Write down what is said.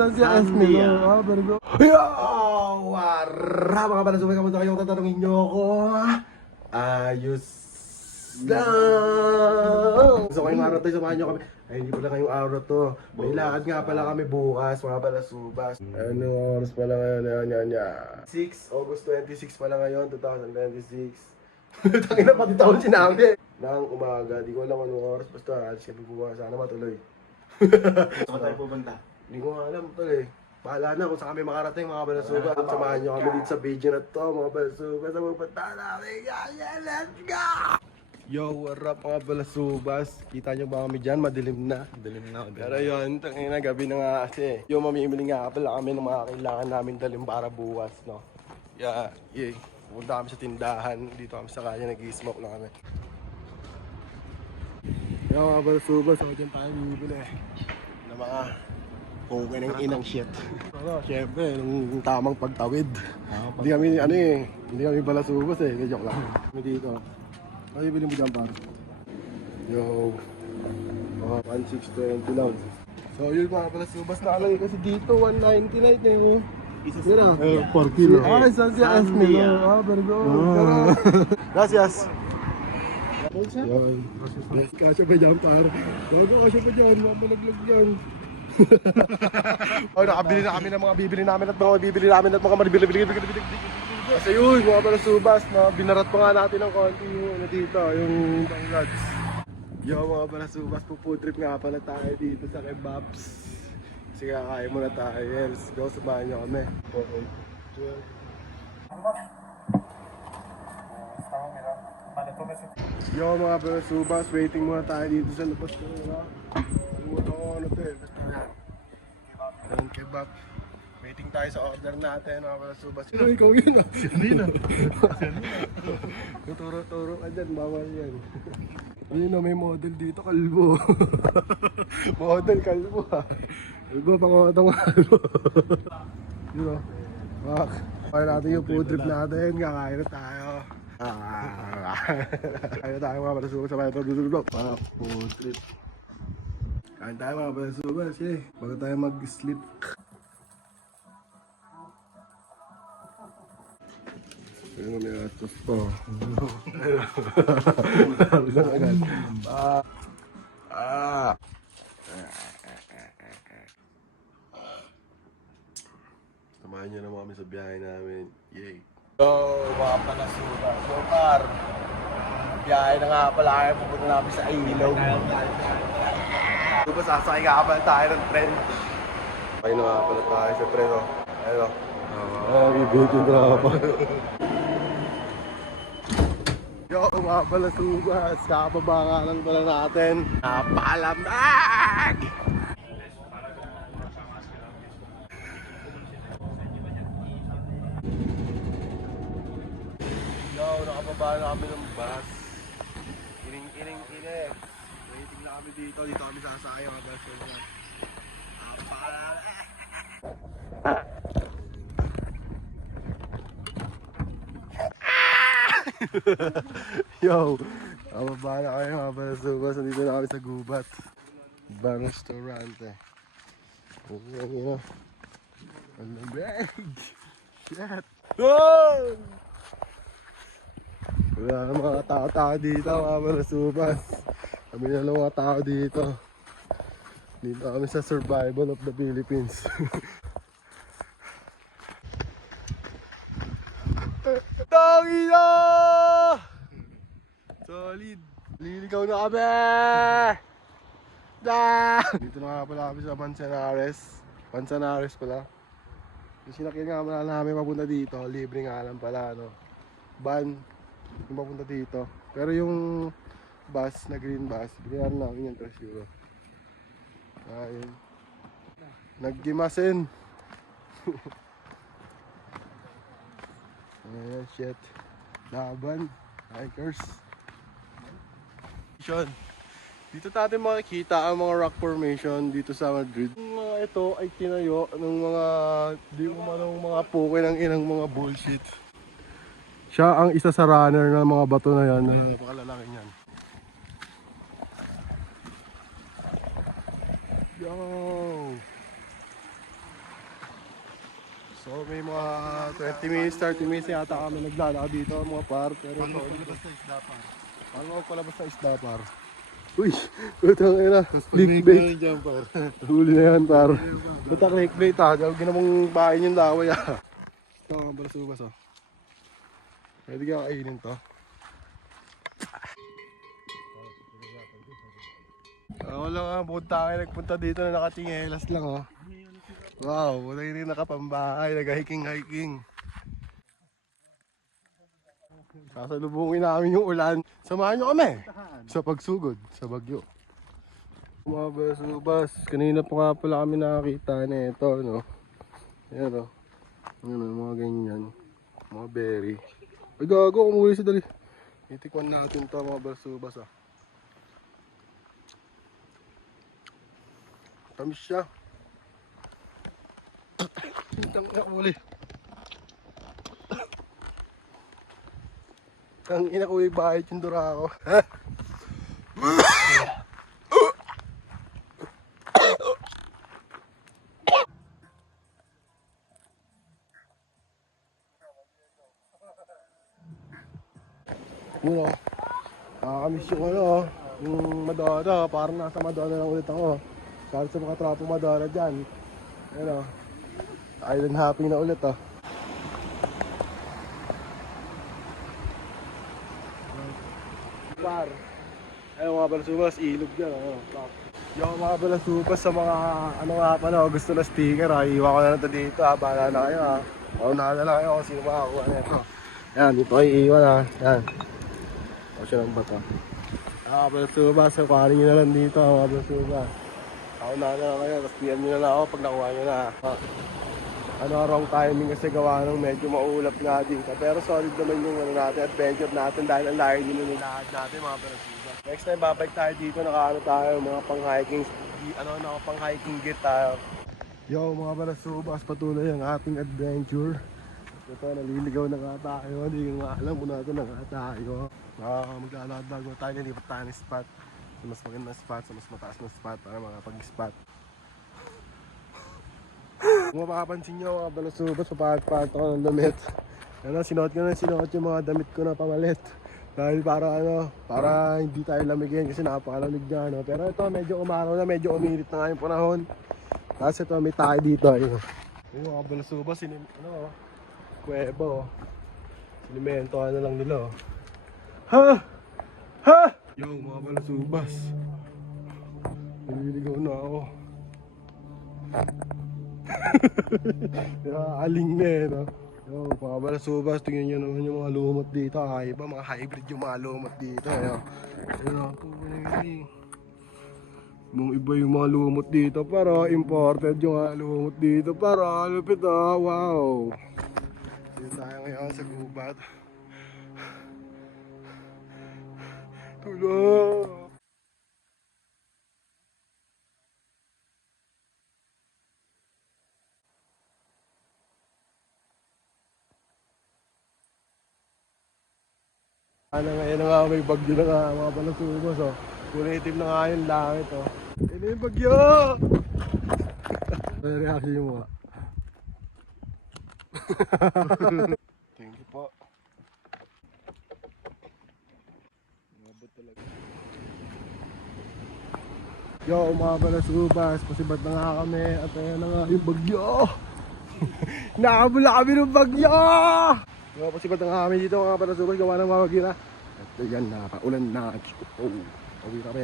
Sandia Esmelo, Virgo. Yo! Wara! Mga balasubay, kamusta kayo? Tatanungin nyo ako. Ayos lang! So ngayong araw tayo, samahan nyo kami. Ay, hindi pala ngayong araw to. May lakad nga pala kami bukas, mga balasubas. Anong oras pala ngayon? 6, August 26 pala ngayon, 2026. Tangina pati taon sinabi. Nang umaga, di ko alam anong oras. Basta, alis kami bukas. Sana matuloy. Saan tayo pupunta? Hindi ko nga alam tol eh. Bahala na kung saan kami makarating mga balasubas. Samahan nyo kami dito sa video na to mga balasubas. Sa pupunta namin. Yeah, let's go! Yo, what up mga balasubas? Kita nyo ba kami dyan? Madilim na. Dilim na. Pero yun, tangina gabi na nga kasi. Yung mamimili nga pala kami ng mga kailangan namin dalim para bukas, no? Yeah. Pupunta kami sa tindahan. Dito kami sa kanya, nag-i-smoke lang kami. Yo mga balasubas, ako dyan tayo bibili ng mga okay ng inang shit. Pero syempre, nung tamang pagtawid. Hindi kami, hindi kami balasubas eh. Joke lang. Kami dito. Ano bibili mo dyan para? Yo. 1,620 lang. So yun mga balasubas na lang kasi dito 199 eh. Isa na. 4 kilo. Ay, Sandia Esmelo, Virgo. Gracias. Yan. Yes, kasya ba dyan par? Bago kasya ba dyan? Mamalaglag yan. Oh, nakabili na kami ng mga bibili namin at mga bibili namin at mga maribili. Kasi yun, mga balasubas, no? Binarat pa nga natin ng konti yung ano dito, yung banglats. Yo mga balasubas, food trip nga pala tayo dito sa Kebabs. Sige, kakain muna tayo. Let's go, samahan nyo kami. Okay. Yo mga balasubas, waiting muna tayo dito sa labas ko. Ano to eh, basta yan. Yung kebab. Waiting tayo sa order natin mga balasubas. Pero ikaw yun ah. Ano yun ah? Tuturo-turo ka dyan, bawal yan. Ayun na, may model dito, kalbo. Model, kalbo ah. Kalbo, pangatang kalbo. Yun ah. Bak. Kaya natin yung food trip natin, kakain na tayo. Kaya tayo mga balasubas sa mga food trip. Kain tayo mga balasubas eh, bago tayo mag-sleep. Ayun nga may atos pa. Samahan nyo naman kami sa biyahe namin. Yay! Yo, mga balasubas. So far, biyahe na nga pala kayo, pupunta namin sa Ilog. Diba sasakay nga pala tayo ng tren? Sakay na nga pala tayo sa tren, oh. Ayun, oh. Ibigit yung drama. Yo, mga balasubas. Kakababa nga lang pala natin. Napakalamig! Yo, nakababa na kami ng bus. Ining-ining-ining. Waiting lang kami dito. Dito kami sasakay mga balasubas. Napakalamig! Yo, kababa na kayo mga balasubas. Nandito na kami sa Gubat. Ibang restaurante. Ayan. Ang lamig! Shit! Oh! Wala na mga tao-tao dito mga balasubas. Kami na lang mga tao dito. Dito kami sa survival of the Philippines. Tangina! Solid! Liligaw na kami! Dito na nga pala kami sa Manzanares pala. Yung sinakyan nga pala namin papunta dito, libre nga lang pala, no? Van, yung papunta dito. Pero yung bus, na green bus, bigyan lang yung 3 euro. Ayun. Naggimasin. Ayan, shit. Laban. Hikers. Dito natin makikita ang mga rock formation dito sa Madrid. Yung mga ito ay tinayo ng mga di mo manong mga puke ng inang mga bullshit. Siya ang isa sa runner ng mga bato na yan. Napakalalaki niyan. Yo! So may mga 20 minutes, 30 minutes yata kami naglalakad dito mga par. Pero Paano solid. palabas na isda par? Paano magpalabas ng isda par? Uy! Utang ina. May Clickbait. kain dyan par. Huli na yan par. Buta clickbait ha. Diyan ginamong bahay yung laway ha. Ito ang balasubas oh. Pwede ka kainin to. Wala nga, bukod tayo nagpunta dito na nakatingelas lang oh. Wow, wala rin nakapambahay, nag-hiking-hiking. Sasalubungin namin yung ulan. Samahan nyo kami sa pagsugod sa bagyo. Mga basubas, kanina pa nga pala kami nakakita na ito, no? Ayan o. Ayan o, mga ganyan. Mga berry. Ay gago, kumuli sa dali. Itikman natin to mga basubas ah. Tamis siya. Tang ina uli. Tang ina ko yung bahay tindura ako. Ha? Yun o. Nakakamiss yung ano o. Yung Madonna. Parang nasa Madonna lang ulit ako. Sabi sa mga tropong Madonna dyan. Ayun o. Island hopping na ulit o. Par. Ayun mga balasubas. Ilog dyan o. Yung mga balasubas sa mga ano nga pa na gusto na sticker ha. Iwan ko na lang ito dito ha. Bahala na kayo ha. Paunahan na lang kayo kung sino makakuha na ito. Yan. Dito kayo iwan ha. Yan. O siya ng bato. Mga balasubas. Kuhanin nyo na lang dito mga balasubas. Ako na lang kayo, tapos PM nyo na lang ako pag nakuha nyo na. Ano, wrong timing kasi gawa nung medyo maulap nga dito. Pero solid naman yung ano natin, adventure natin dahil ang layo din yung lahat natin mga balasuba. Next time babalik tayo dito, nakaano tayo, mga pang-hiking, pang-hiking git tayo. Yo mga balasubas, patuloy ang ating adventure. Ito, naliligaw na nga tayo, hindi ko nga alam kung natin na nga tayo. Maglalakad bago tayo, nilipat tayo ng spot. Sa mas magandang spot, sa mas mataas na spot para makapag-spot. Kung mapapansin nyo mga balasubas, papahat-pahat ako ng damit. Ano, sinuot yung mga damit ko na pamalit. Dahil para hindi tayo lamigin kasi napakalamig dyan. No? Pero ito, medyo umaraw na, medyo umirit na nga yung panahon. Tapos ito, may tayo dito. Yung mga balasubas, kuweba. Sinimento na lang nila. Ha! Ha! Yo, mga balasubas. Nililigaw na ako. Aling na eh, no? Yo, mga balasubas, tingnan nyo naman yung mga lumot dito. Iba, mga hybrid yung mga lumot dito. Yo. Nung iba yung mga lumot dito, pero imported yung mga lumot dito. Pero lupit ah, wow. Dito tayo ngayon sa gubat. Tulong! Ngayon na nga may bagyo na nga mga balasubas oh. Kulay itim na nga yung langit oh. Ayun na yung bagyo! Ano yung reaction mo nga? Thank you po. Mabot talaga. Yo mga balasubas, pasibat na nga kami at ayun na nga yung bagyo! Nakabula kami ng bagyo! Pasibat na nga kami dito mga balasubas, gawa ng mga bagyo na. At yan na, paulan na. Oh, pauwi kami,